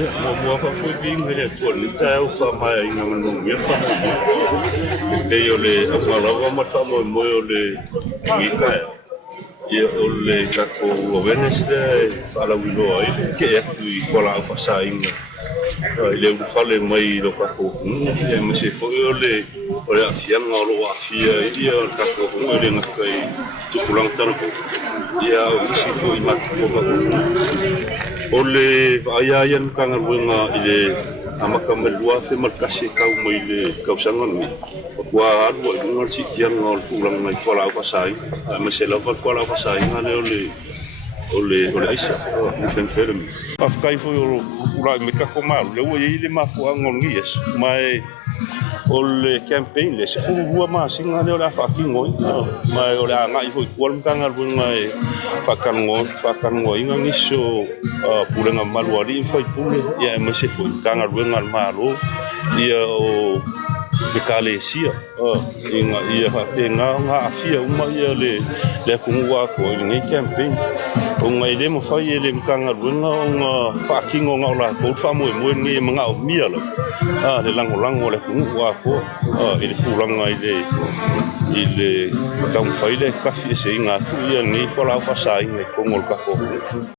mua fa foi bing le tu ni ta o fa mai na no me fa ke yo le ma ma fa mo yo le mi ka ye o le ka ko o venesde ala wilo ai ke ya ku ko la fa sa inga le fa le mai lo ka ko ye me se fo yo le o le afia ngolo afia ye ka ko mo le na kai tu kulang tan ko ya o isi fo i ma ko ka ole aya yan kanga wenga ile amaka melua fe malkasi kau mo ile kau sangon ni kwa adu ngal si kian ngol tulang mai kola pasai mesela kola pasai ngale ole isa fen film afkai fo yo ula me ka komar le wo ile mafu ngol ni yes mai ole campaign le se fu rua ma singa le ora fa ki ngoi mai ole anga i fo kwal kanga wenga fa kan ngoi ngi so pulenga maluari fai pule ya me se fo kanga wenga malo ia o de kalesia ia fa penga nga afia uma ia le kungwa ko ngi campaign o ngai le mo fai le kanga wenga nga fa ki ngonga la ko fa mo ngi manga o mia lo le lango le kungwa ko ile pulanga ile tau fai le kafi se inga ia ni fa la fa sai ngai ko ngol ka ko